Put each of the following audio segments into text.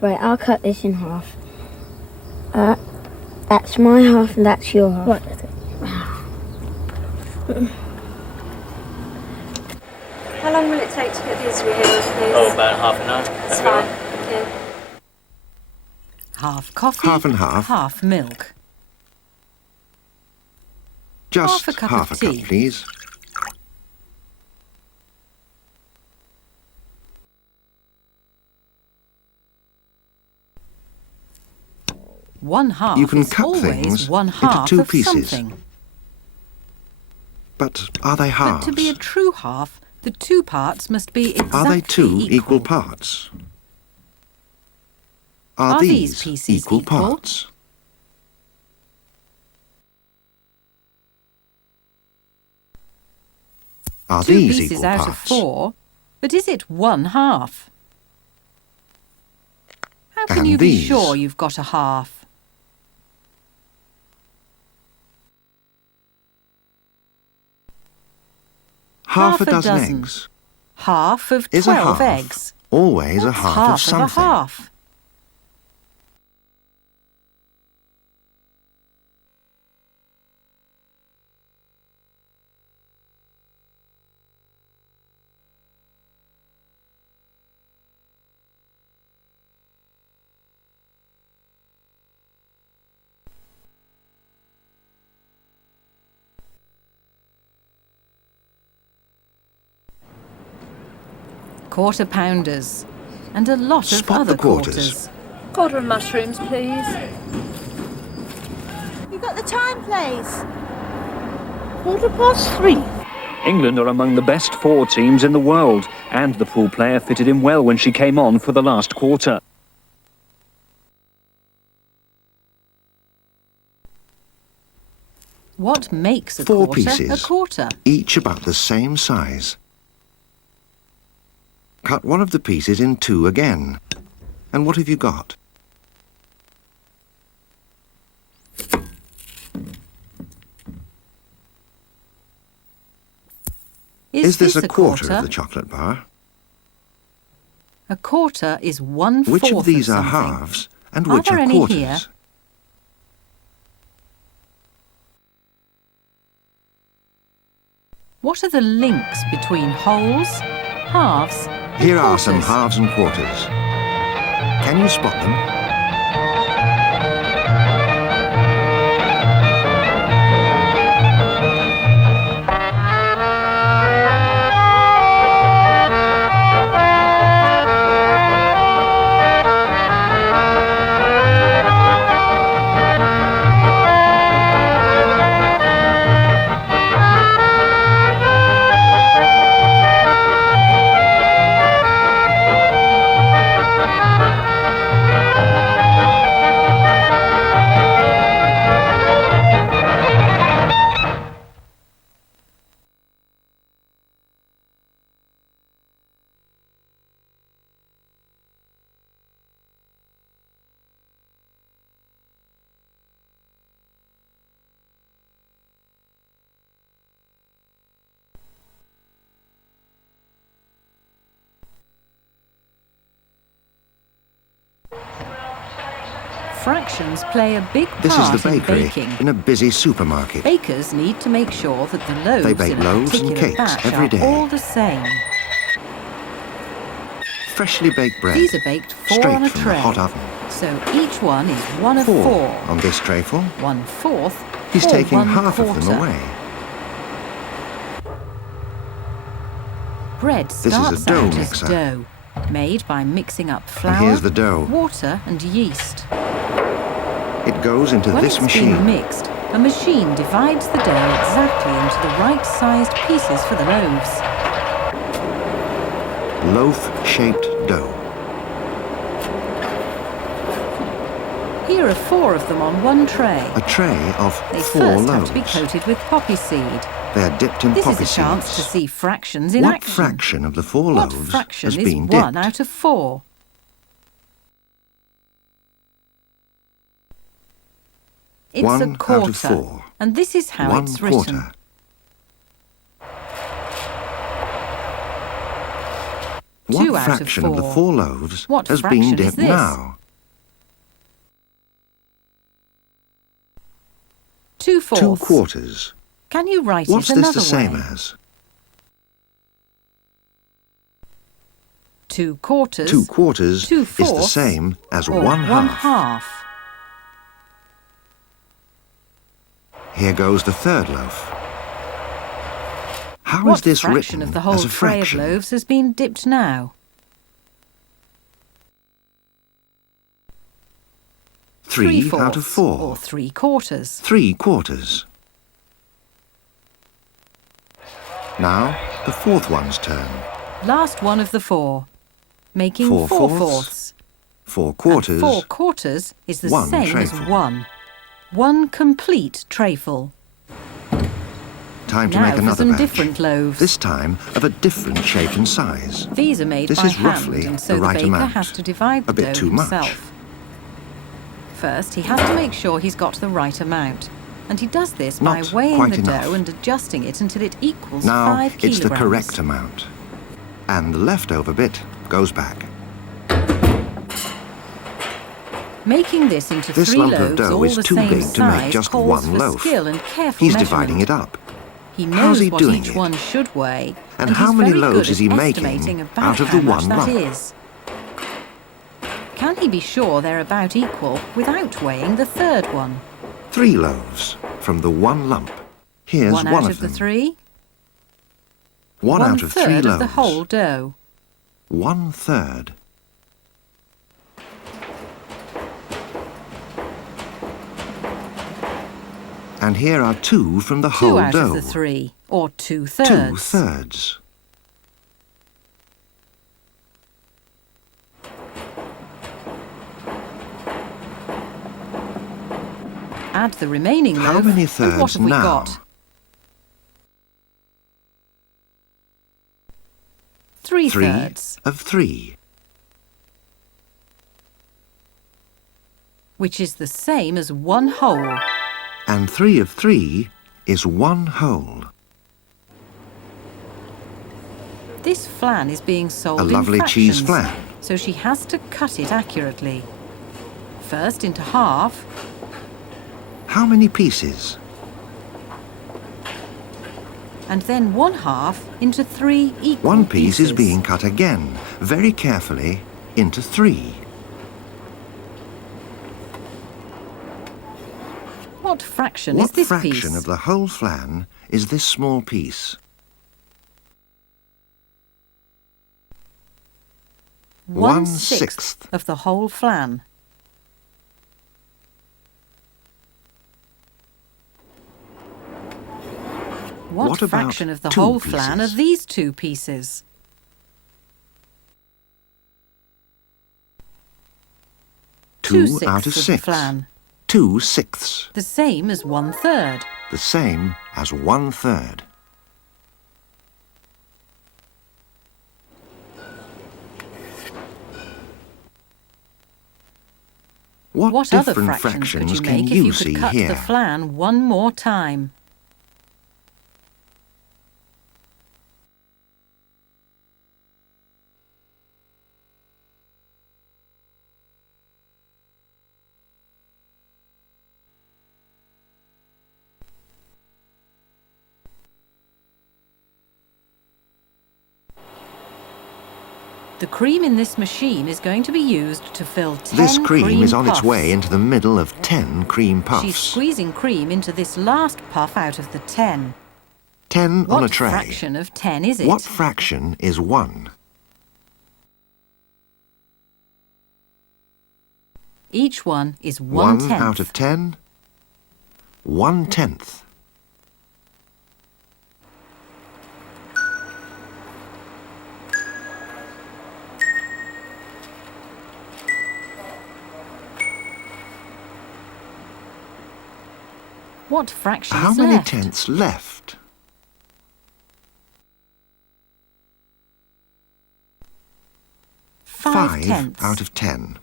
Right, I'll cut this in half. That's my half and that's your half. Right. How long will it take to get these rehealed, please? Oh, about half an hour. That's fine. Thank you. Half coffee, Half and half. half milk. Just Half a cup half of a cup, tea. please. One half You can is cut always things one into half two of pieces. something. But are they But halves? to be a true half, the two parts must be exactly Are they two equal. equal parts? Are these these pieces equal equal? parts? Are Two these pieces equal out parts? of 4, but is it one half? How can And you be these? sure you've got a half? Half a dozen eggs. Half of Is a 12 half eggs. always a What's half, half of something? a half? Quarter pounders. And a lot of Spot other the quarters. Quarter of mushrooms, please. You got the time, please? 3:15. England are among the best 4 teams in the world, and the pool player fitted in well when she came on for the last quarter. What makes a 4 quarter pieces. a quarter? Each about the same size. Cut one of the pieces in 2 again. And what have you got? Is this a quarter of the chocolate bar? A quarter is 1/4 Which of these are something. halves and Are which there are any quarters? here? What are the links between wholes, halves, and Here are some quarters? halves and quarters. Can you spot them? Fractions play a big This is part the in bakery baking. in a busy supermarket. Bakers need to make sure that the loaves They bake in a loaves and particular cakes batch every are day. all the same. Freshly baked bread. These are baked 4 straight on a from tray. the hot oven. So each one is 1 of 4 4. on this trayful. 1/4. He's or taking 1/4. half of them away. Bread is a starts dough out as mixer. dough, made by mixing up And flour, here's the dough. water and yeast. It goes into When this it's machine. been mixed, a machine divides the dough exactly into the right-sized pieces for the loaves. Loaf-shaped dough. Here are 4 of them on one tray. A tray of They 4 first have loaves. to be coated with poppy seed. They're dipped in This poppy is a chance to seeds. see fractions in What action. fraction of the 4 What loaves fraction has is been 1 dipped? out of 4? It's 1 a out of quarter, 4. and this is how 1 it's written. quarter. What 2 out of fraction 4. of the 4 loaves What has fraction been is dipped this? now? 2/4. 2 quarters. Can you write What's it this another the same way? as? 2 quarters 2 quarters 2 is the fourths, same as or 1 1 half. half. Here goes the third loaf. How is What this fraction written of the whole as a tray fraction? of loaves has been dipped now? 3 out of 4. Or 3 quarters. 3 quarters. Now, the fourth one's turn. Last one of the 4, making 4 4 fourths, fourths. 4 quarters, 4 quarters is the 1 same as trayful. 1. 1 complete trayful. Time to Now make for another some batch. different loaves. This time of a different shape and size. These are made This by is hand, roughly and so the the right baker amount. has to divide the A bit dough too much. himself. First, he has to make sure he's got the right amount, and he does this by Not weighing quite the enough. dough and adjusting it until it equals Now 5 it's kilograms. the correct amount. And the leftover bit goes back. Making this into This 3 lump of loaves dough all is the too same big to make size just calls one for loaf. skill and careful He's measurement. dividing it up. He How's knows he what doing each it? one should weigh, And and how he's many very loaves good is he at making estimating about out of how the much one that lump? is. Can he be sure they're about equal without weighing the third one? 3 loaves from the 1 lump. Here's 1 one out of of the them. 3? 1 out of 3 1/3 loaves. of the whole dough. 1/3. And here are 2 from the 2 whole out dough. of the 3, or 2/3. 2/3. Add the remaining How loaf, many and what thirds have we now? got? 3 3 thirds, of 3. which is the same as 1 whole. And 3 of 3 is 1 whole. This flan is being sold A in lovely cheese fractions, flan. so she has to cut it accurately. First into half, How many pieces? and then 1/2 into 3 equal 1 piece pieces. is being cut again, very carefully, into 3. What fraction What is this fraction piece? of the whole flan is this small piece? 1/6 of the whole flan. What about fraction of the 2 whole flan are pieces? these 2 pieces? 2 out 2/6 of the 6. flan, 2/6. the same as 1/3. The same as 1/3. What other different fractions could you can make if you you see could cut here? the flan one more time? The cream in this machine is going to be used to fill 10 This cream is on its puffs. way into the middle of 10 cream She's puffs. squeezing cream into this last puff out of the 10. 10 on a What tray. fraction of 10 is it? What fraction is 1? Each one is 1 1/10. out of 10? 1/10. What fraction How is many left? tenths left? 5 tenths. out of 10.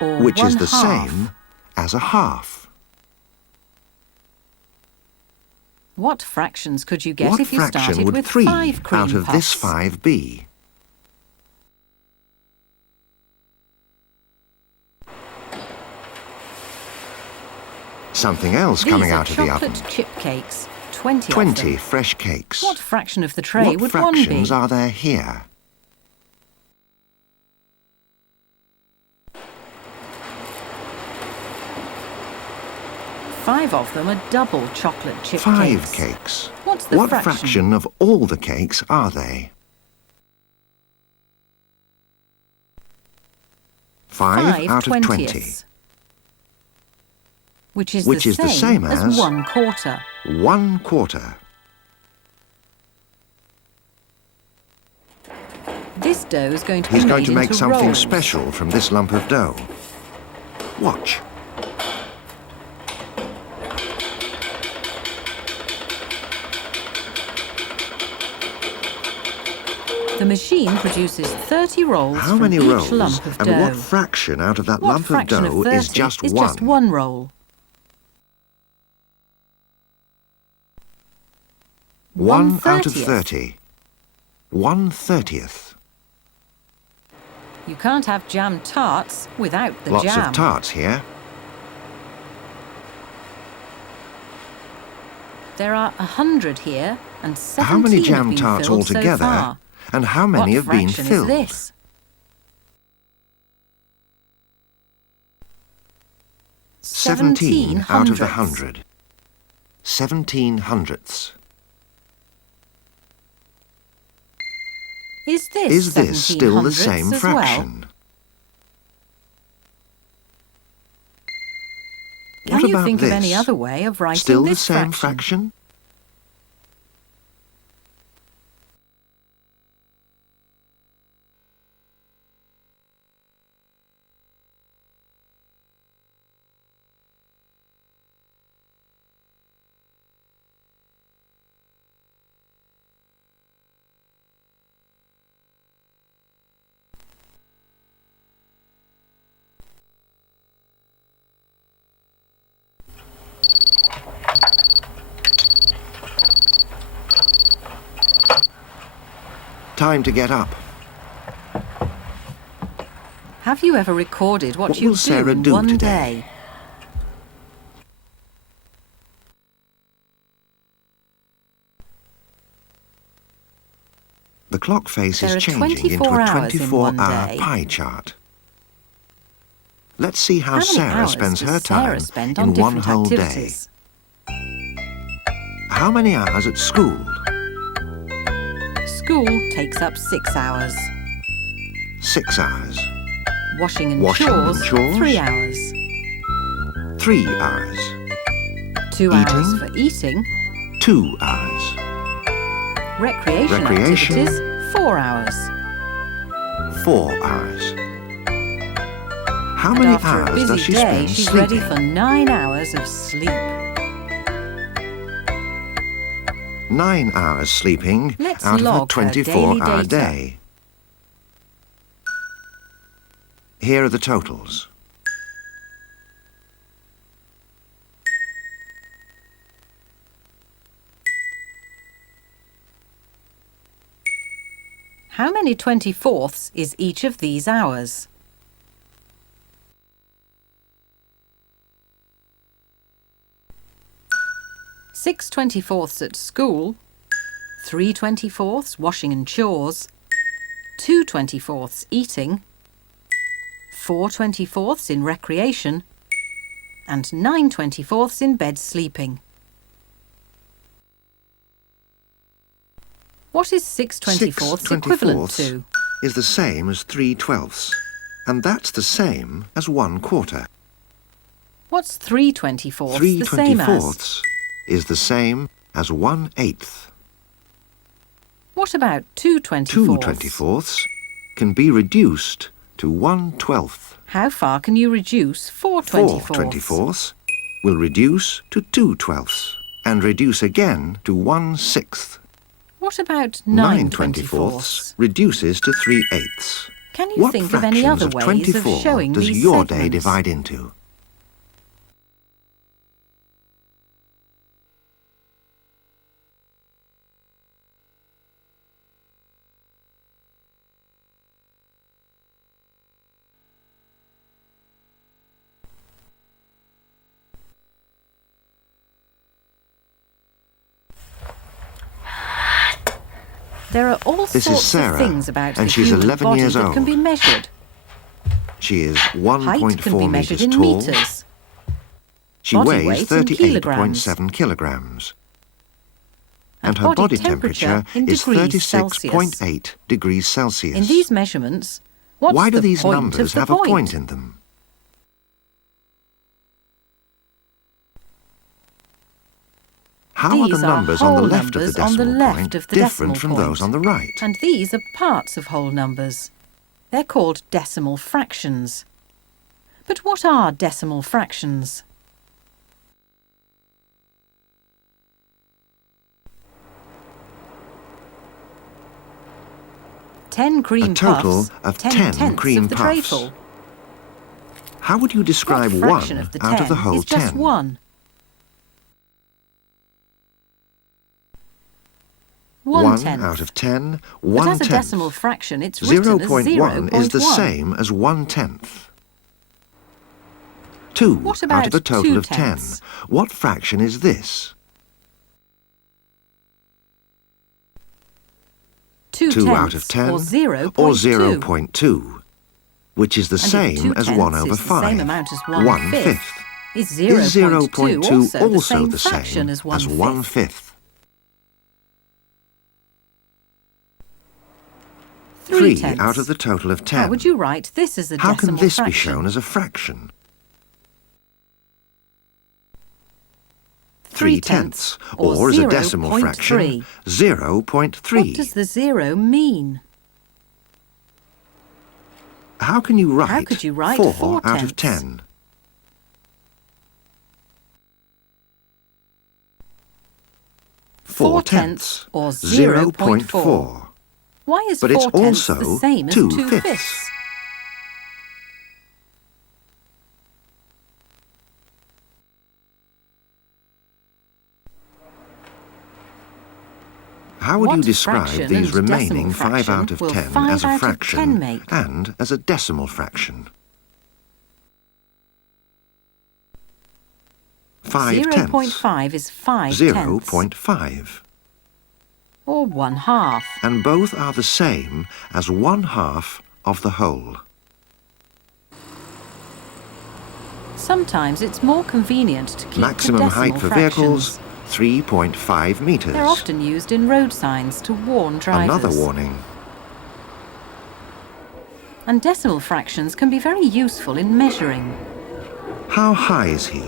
Or Which is the 1/2. same as a half. What fractions could you get What if you fraction started would with 3 5 cream out of this puffs? 5 be? Something else These coming are out of the oven. chocolate chip cakes, 20 of 20 them. fresh cakes. What fraction of the tray What would one be? fractions are there here? Five of them are double chocolate chip 5 cakes. cakes. What's the What fraction? fraction of all the cakes are they? 5 out of 20. 20ths. Which is, Which the, is same the same as 1/4. 1/4. This dough is going to He's be going made to make into something rolls. special from this lump of dough. Watch. The machine produces 30 rolls How from many each rolls lump of and dough. what fraction out of that What lump of fraction dough 30 is just is one? just one roll? 1 out of 1/30th. 30. 1/30th. You can't have jam tarts without the Lots jam. of tarts here. There are 100 here, and 17 How many have jam been tarts filled so altogether? far. And how many What have been fraction filled? is this? Seventeen out of the hundredths. 100. 17 hundredths. Is this Is this 17 still the hundredths same as well? fraction? Can What you about think this? of any other way of writing Still the this same fraction? Time to get up. Have you ever recorded what What you will Sarah in do one today? day? The clock face There is are changing into 24 a hours in one 24-hour day. pie chart. Let's see how many Sarah hours spends does her Sarah time spend in on one different whole day. activities? How many hours at school? School takes up 6 hours. 6 hours. Washing and Washing and chores, chores? 3 hours. 3 hours. 2 hours Eating? for eating. 2 hours. Recreation Recreation? activities, 4 hours. 4 hours. How And many after a hours busy does she day, spend she's sleeping? ready for 9 hours of sleep. 9 hours sleeping Let's out of a log her daily 24-hour data. day. Here are the totals. How many 24ths is each of these hours? 6 24ths at school, 3 24ths washing and chores, 2 24ths eating, 4 24ths in recreation, and 9 24ths in bed sleeping. What is 6 24ths equivalent 6/24ths to? is the same as 3/12ths, and that's the same as 1/4. What's 3 24ths 3 the same as? 24ths is the same as 1/8. What about 2 24ths? 2 24ths can be reduced to 1/12. How far can you reduce 4 4 24ths? 24ths will reduce to 2/12ths and reduce again to 1/6. What about 9 9 24ths 24ths? reduces to 3/8. Can you What think of any other fractions ways of 24 showing does these your segments? day divide into? There are all This is sorts Sarah, of things about and the she's human 11 body years that can old. be measured. She is Height can be 1.4 measured meters in tall. meters. She Body weighs weight in 38.7 kilograms. And her body temperature in is degrees Celsius. 36.8 degrees Celsius. In these measurements, what's Why do the these point numbers of the have a point in them? How are the These are numbers on the whole left of the numbers on the decimal left point of the different decimal from those point. on the right? And these are parts of whole numbers. They're called decimal fractions. But what are decimal fractions? Ten cream A total puffs, of 10 10 cream of the puffs. trayful. How would you describe What fraction one of the out of the 10 whole is just 10? one? 1 1/10. out of 10, But 1 as a tenth. decimal fraction, it's written as 0.1 is the 0.1. same as 1 tenth. 2 What out about of a total 2 of 10. tenths? What fraction is this? 2 2 out tenths, of 10 or 0.2. or 0.2, which is the And if same 2 as 1 tenths over is the 5. same amount as 1 1 fifth. fifth. Is Is 0.2 also the same fraction as 1 1 fifth? fifth? 3 3 tenths. out of the total of 10. How would you write this as a How decimal can this fraction? be shown as a fraction? 3 tenths, or as a decimal fraction, 0.3. 0.3. What does the 0 mean? How can you write, could you write 4 4 out of tenths? 10? 4 tenths, or 0.4. Why is But 4 it's tenths also the same as 2 2 fifths. fifths? How would you What describe fraction these and remaining decimal 5 fraction out of will 10 5 as a out of 10 fraction make? and as a decimal fraction? 5 tenths, 0.5 is 5 tenths, 0.5. or 1/2. And both are the same as 1/2 of the whole. Sometimes it's more convenient to keep Maximum the decimal height for fractions. vehicles, 3.5 meters. They're often used in road signs to warn drivers. Another warning. And decimal fractions can be very useful in measuring. How high is he?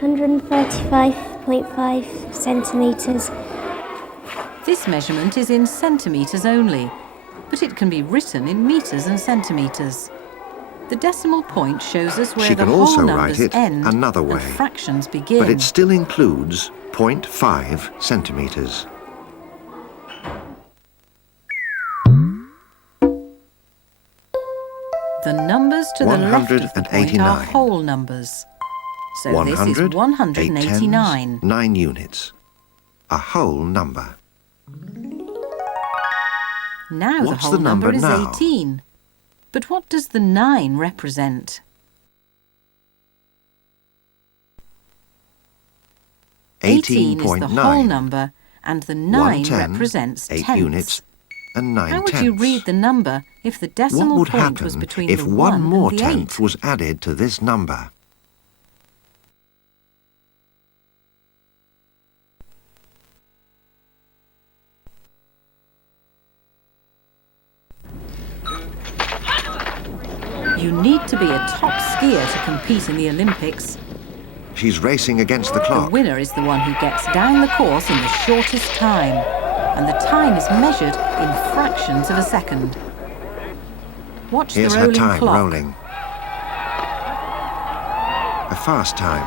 135.5 centimetres. This measurement is in centimetres only, but it can be written in metres and centimetres. The decimal point shows us where She the can whole also numbers write it end another and way. fractions begin. But it still includes 0.5 centimeters. The numbers to the left of the point are 189. whole numbers. So this is 100, 8 189. tens, 9 units. A whole number. Now What's the whole the number is now? 18. But what does the 9 represent? 18 is the whole 18.9. number, and the 9 110, represents 8 tenths. units, and 9 How would tenths. you read the number if the What decimal would point happen was between if the 1 more and the tenth 8? was added to this number? You need to be a top skier to compete in the Olympics. She's racing against the The clock. winner is the one who gets down the course in the shortest time, and the time is measured in fractions of a second. Watch Here's the her rolling time clock. rolling. A fast time,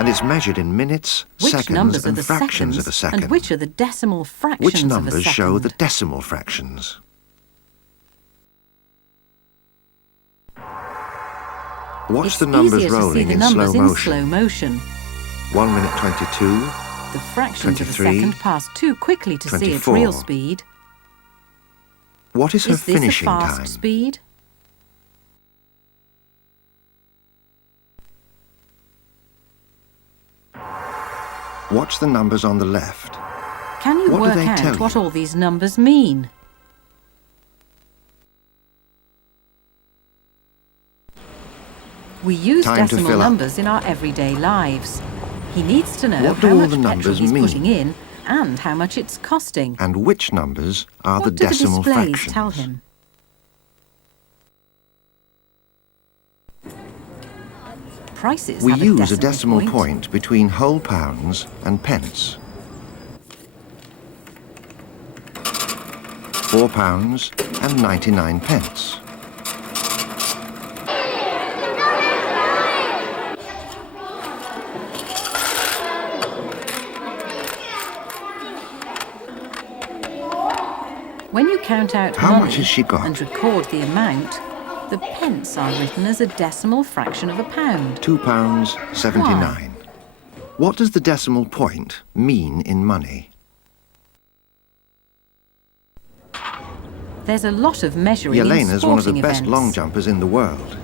and it's measured in minutes, Which seconds, numbers are and the fractions seconds, of a second. and which are the decimal fractions Which of a numbers second? show the decimal fractions? Watch It's the numbers easier to see rolling the in numbers slow in motion. slow motion. 1 minute 22, The fractions of a 23, second pass too quickly to see its 24. real speed. What is her Is this a finishing fast time? speed? Watch the numbers on the left. Can you What do work they tell out what you? all these numbers mean? We use Time to decimal fill up. numbers in our everyday lives. He needs to know What do how all much the petrol numbers he's mean? putting in and how much it's costing. And which numbers are What the do the decimal displays fractions? tell him? Prices We have use a decimal point. between whole pounds and pence. £4 and 99 pence. When you count out How money much has she got? and record the amount, the pence are written as a decimal fraction of a pound. £2.79. What does the decimal point mean in money? There's a lot of measuring in Yelena's one of the sporting best events. long jumpers in the world.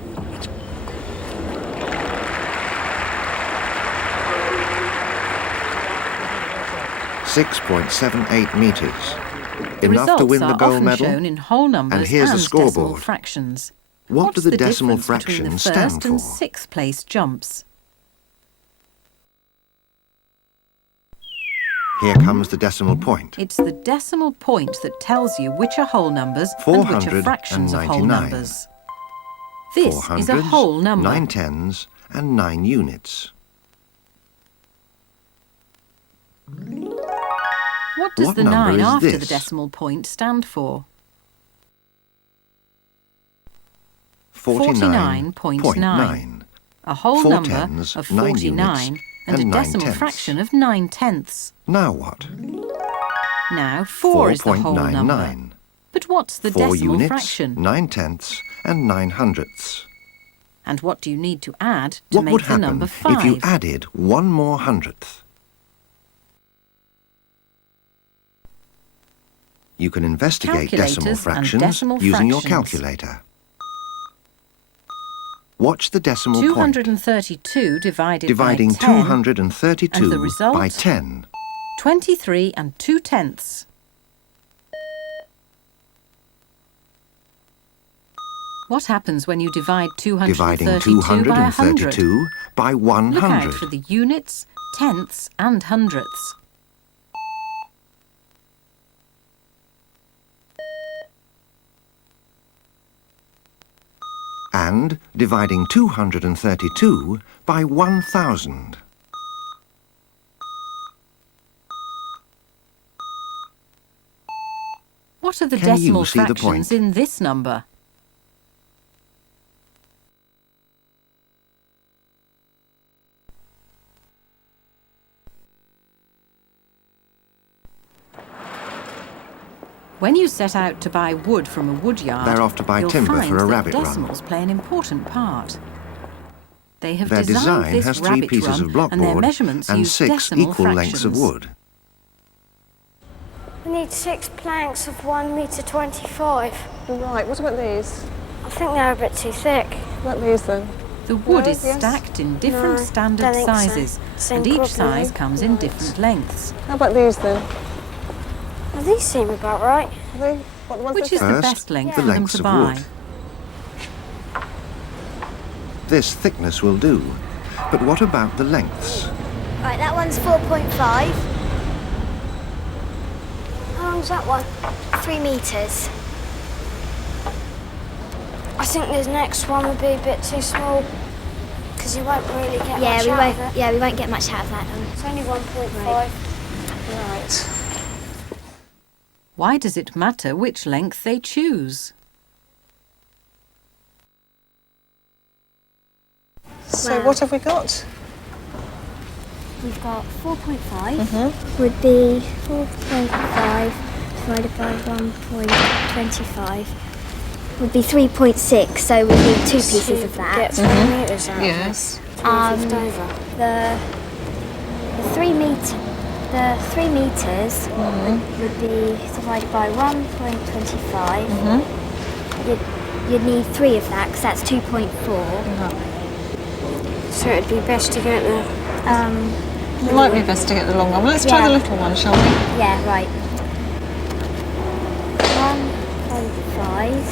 .78 metres. The Enough to results win the are gold often medal. shown in whole numbers And here's the decimal scoreboard. fractions. What What's do the decimal difference between the fractions first stand and for? sixth place jumps? Here comes the decimal point. It's the decimal point that tells you which are whole numbers and which are fractions of whole 499. numbers. This 4 is a hundreds, whole number. 9 tens and 9 units. What does What the number 9 is after the this? decimal point stand for? 49.9. A whole 4 number tens, of 9 49 units, and a and 9 decimal tenths. fraction of 9 tenths. Now what? Now 4 is the whole number. 4.99. But what's the 4 decimal units, fraction? 9 tenths and 9 hundredths. And what do you need to add to What make would the happen number 5? if you added 1 more hundredth? You can investigate decimal Calculators and fractions decimal using your fractions. calculator. Watch the decimal point. 232 divided Dividing by 10, 232 and the result? by 10. 23 and 2 tenths. What happens when you divide 232 Dividing by 100? 232 by Look 100. out for the units, tenths and hundredths. And dividing 232 by 1,000. What are the Can you decimal see the fractions point? in this number? When you set out to buy wood from a woodyard, They're off to buy you'll timber find for a that rabbit run. decimals play an important part. They have Their designed design this has 3 rabbit pieces run, of and their blockboard measurements and use 6 decimal equal lengths of fractions. wood. We need 6 planks of 1 metre 25. Right, what about these? I think they're a bit too thick. What about these then? The wood No, is yes. stacked in different No, standard don't think so. sizes, Same and each problem. size comes in Right. different lengths. How about these then? Well, these seem about right. Are they, what the ones Which that is the First, best length the for them lengths to of buy? wood. This thickness will do. But what about the lengths? Right, that one's 4.5. How long's that one? 3 metres. I think this next one would be a bit too small because you won't really get Yeah, much we out won't. of it. Yeah, we won't get much out of that one. It's only 1.5. Right. Why does it matter which length they choose? So Wow. what have we got? We've got 4.5 would be 4.5 divided by 1.25 would be 3.6. So we need 2 pieces of that. Get 3 metres out Yes. of it. Over. The 3 meters would be divided by 1.25. You'd need 3 of that because that's 2.4. So it'd be best to get the It might be best to get the long one. Let's try Yeah. the little one, shall we? Yeah, right. 1.5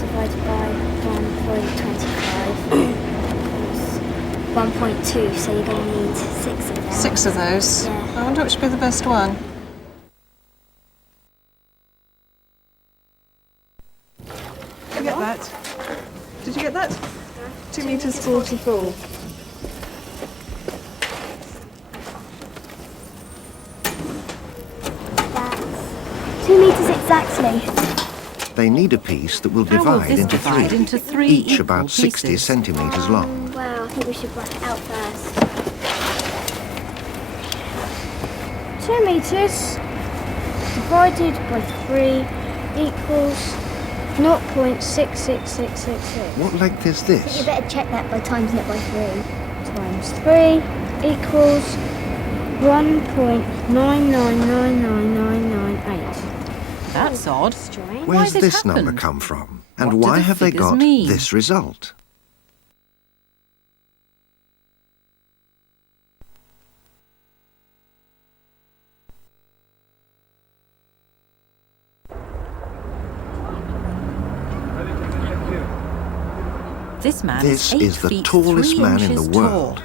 divided by 1.25 is 1.2, so you're going to need 6 of them. 6 of those. Yeah. I wonder which would be the best one. Did you get that? Did you get that? 2 metres 44. That's 2 metres exactly. They need a piece that will How will divide this into divide 3, into 3 each equal about 60 pieces? centimetres long. Well, I think we should work it out first. 2 metres divided by 3 equals 0.66666. What length is You this? better check that by timesing it by 3. Times 3 equals 1.9999998. That's odd. Strange. Where's has it this number happened? come from? And What do why the have they figures got mean? this result? This man This is 8 is the feet tallest 3 man in the inches world. tall.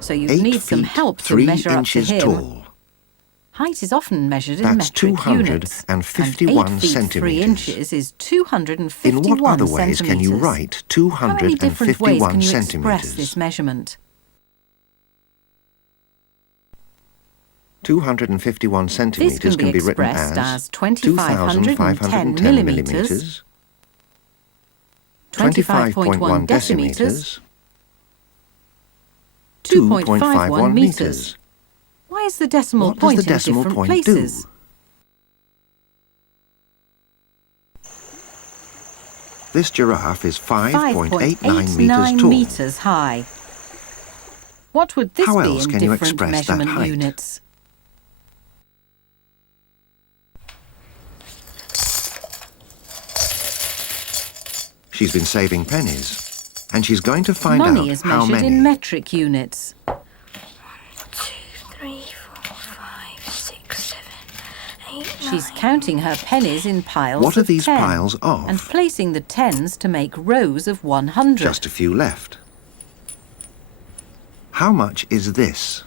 So you'd 8 need some feet, help to 3 measure up to inches him. tall. Height is often measured in That's metric units. 251 and 8 feet 3 centimetres. inches is 251 In what other ways can you centimetres. write How many different ways 251 can you express centimetres? this measurement? 251 This centimetres can be written expressed as 2,510 millimetres, 25.1 decimetres, 2.51 metres. Why is the decimal What does point the decimal in different point places? do? This giraffe is 5.89 metres tall. metres high. What would this How be else in can you different express that measurement height? units? She's been saving pennies, and she's going to find Money out is how measured many. in metric units. 1, 2, 3, 4, 5, 6, 7, 8, 9. She's counting her pennies in piles What are of these 10 piles of? and placing the tens to make rows of 100. Just a few left. How much is this?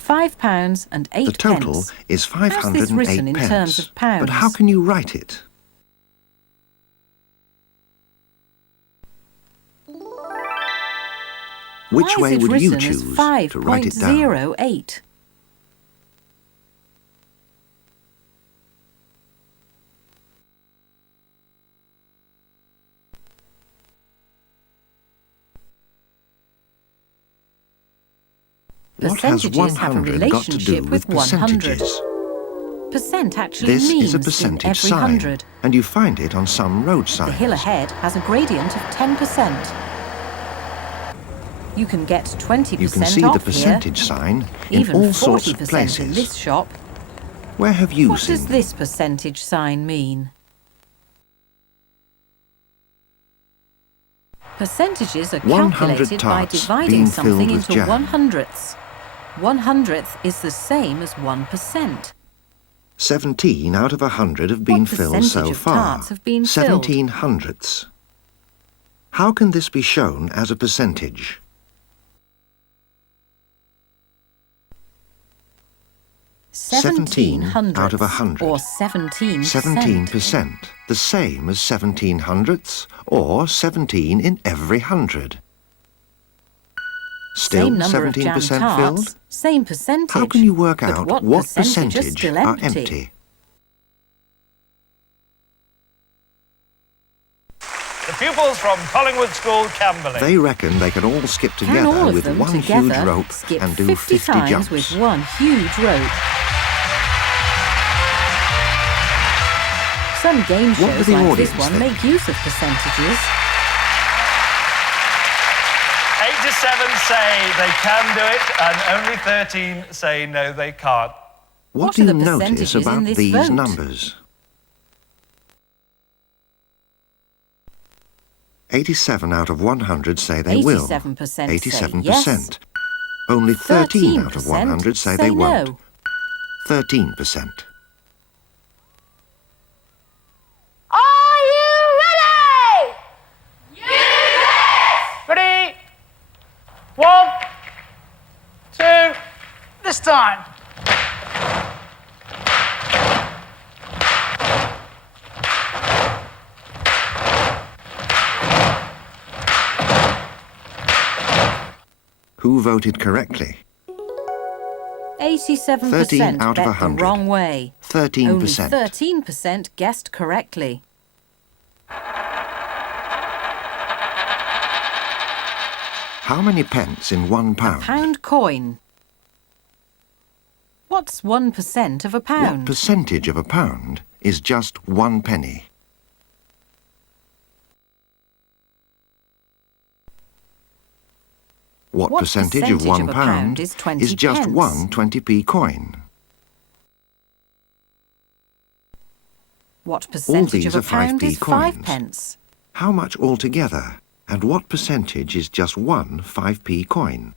£5 and 8 The total pence. is How's this 508 written in pence. terms of pounds? But how can you write it? Which Why way is it would you written as choose to write it down? 5.08? What has Percentages have a 100 got to do relationship with with 100. percentages? Percent actually This means is a in percentage every sign, 100. and you find it on some road The signs. hill ahead has a gradient of 10%. You can get 20% You can see off the percentage here, sign in even all sorts of 40% in places. this shop. Where have you What seen does them? this percentage sign mean? Percentages are 100 calculated by tarts dividing being something filled with into jam. 100ths. 100th is the same as 1%. 17 out of 100 have been What filled so percentage of far. tarts have been filled? 17 hundredths. How can this be shown as a percentage? Seventeen out of hundredths, 100. or 17%. 17%, the same as 17 hundredths, or 17 in every 100. Still Same number of jam 17% tarts, filled? same percentage. How can you work but out what what percentage are percentage still are empty? empty? The pupils from Collingwood School, Camberley. They reckon they can all skip Can together all of with them one together huge rope skip and do 50 50 times jumps. with one huge rope? Some game What do shows the like this audience one think? make use of percentages. 87 say they can do it, and only 13 say no, they can't. What What do are you the notice percentages in about this these vote? numbers? 87 out of 100 say they will. 87% say 87%. yes. Only 13 out of 100 say they won't. no. 13%. Are you ready? Ready? 1, 2, this time. Who voted correctly? 87% 13 out of bet 100. the wrong way. 13%. Only 13% guessed correctly. How many pence in £1? Pound coin. What's 1% of a What pound? percentage of a pound is just 1 penny? What percentage of £1 a pound is 20 is just pence? one 20p coin? What percentage these of a are pound 5p is 5 coins. pence? How much altogether? And what percentage is just one 5p coin?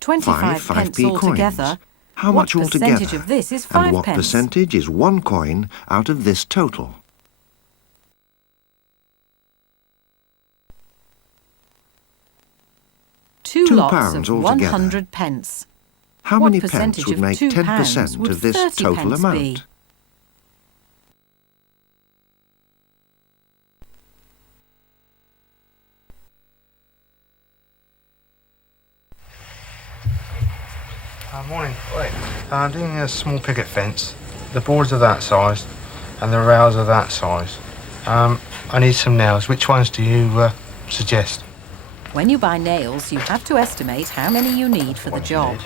25 5 pence 5p altogether. coins. How What much altogether? percentage of this is 5 And what pence? percentage is one coin out of this total? Two £2 lots of altogether. 100 pence. How What many pence percentage would of make £2 10% would of this 30 total pence amount? be? Morning. I'm doing a small picket fence. The boards are that size and the rails are that size. I need some nails. Which ones do you suggest? When you buy nails, you have to estimate how many you need for the job.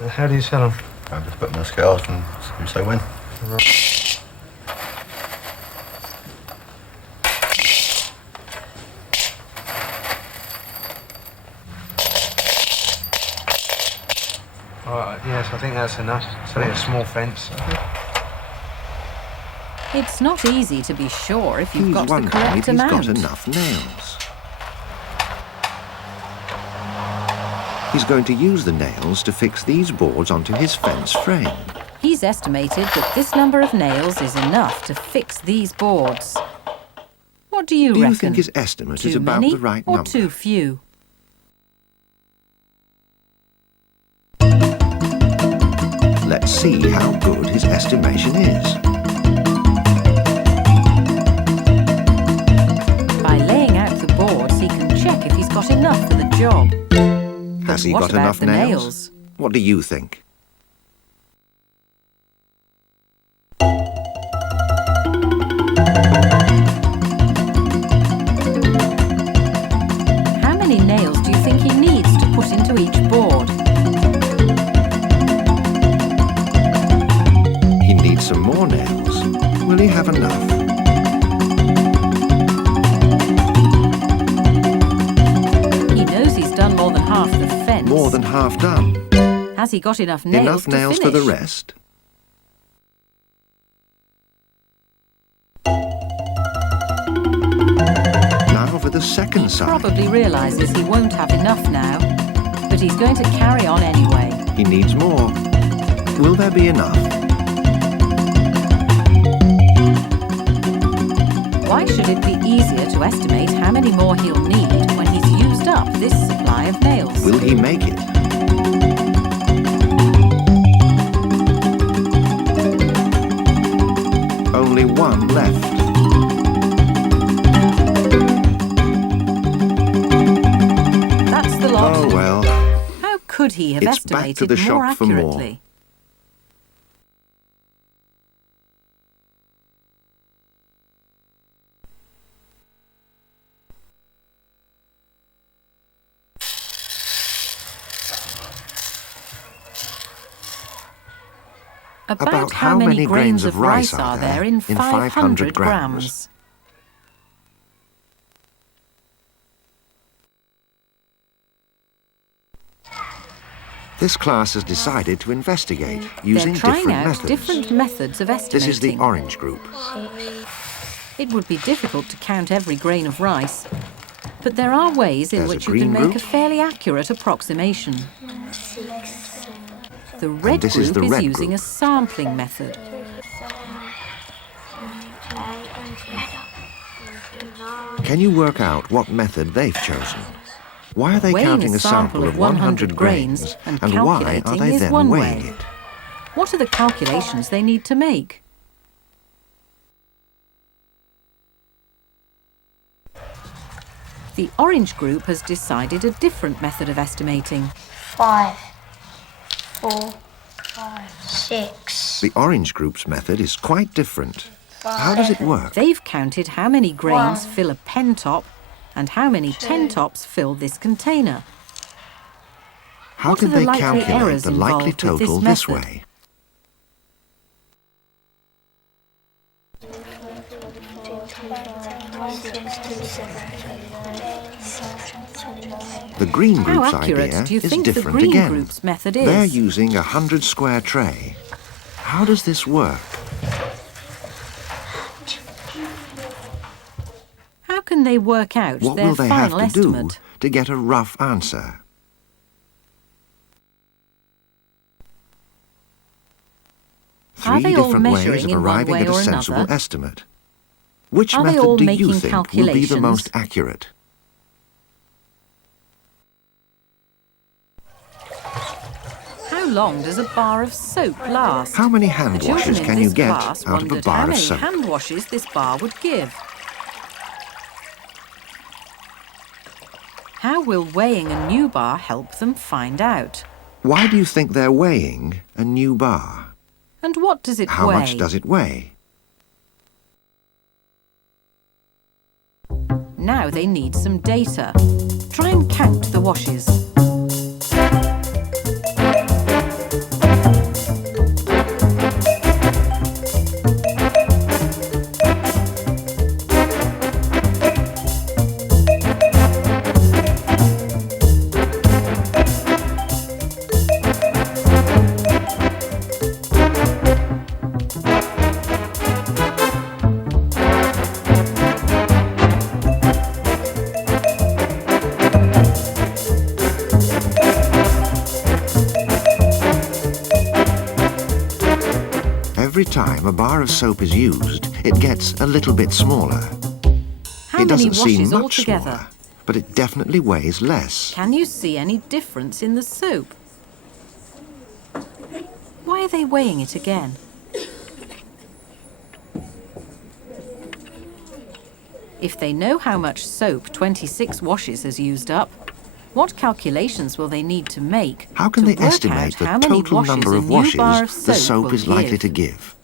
And how do you sell them? I just put them on the scales and you say when. Yes, I think that's enough. It's only a small fence. It's not easy to be sure if you've He's got the wondering correct if he's amount. got enough nails. He's going to use the nails to fix these boards onto his fence frame. He's estimated that this number of nails is enough to fix these boards. What do you Do reckon? you think his estimate is Too about many the right or number? too few? Let's see how good his estimation is. By laying out the boards, he can check if he's got enough for the job. Has he what got about enough the nails? nails? What do you think? How many nails do you think he needs to put into each board? He needs some more nails. Will he have enough? He knows he's done more than half the fence. More than half done. Has he got enough nails Enough to nails finish? for the rest? Now for the second side. Probably realises he won't have enough now, but he's going to carry on anyway. He needs more. Will there be enough? Why should it be easier to estimate how many more he'll need when he's used up this supply of nails? Will he make it? Only one left. That's the lot. Oh well. How could he have It's back to estimated the more shop for more. accurately? About how many grains of rice are there in 500 grams? This class has decided to investigate using They're trying different out methods. different methods of estimating. This is the orange group. It would be difficult to count every grain of rice, But there are ways in There's a which you green can make group. a fairly accurate approximation. The red this is group the is red using group. a sampling method. Can you work out what method they've chosen? Why are they Weighing counting a a sample of 100 grains, and why are calculating they is then one weighing way. it? What are the calculations they need to make? The orange group has decided a different method of estimating. 5, 4, 5, 6. The orange group's method is quite different. How does it work? They've counted how many grains 1, fill a pen top and how many 10 tops fill this container. How What can are the they likely calculate errors the likely involved with this total this method? way? The green group's How accurate idea do you is think the different green again. group's method is? They're using a 100-square tray. How does this work? How can they work out What their will they have final to estimate? do to get a rough answer? Are Three they all different ways measuring of in one arriving way at a or sensible another? estimate. Which Are they all method do you making think will be the calculations? most accurate? How long does a bar of soap last? How many hand The children washes in can you this get class out of a wondered bar how of many soap? hand washes this bar would give. How will weighing a new bar help them find out? Why do you think they're weighing a new bar? And what does it How weigh? much does it weigh? Now they need some data. Try and count the washes. Every time a bar of soap is used, it gets a little bit smaller. How It many doesn't seem washes much altogether? smaller, but it definitely weighs less. Can you see any difference in the soap? Why are they weighing it again? If they know how much soap 26 washes has used up, what calculations will they need to make How can to they work estimate out the how many total washes number a of new bar washes of the soap soap will is likely give? to give?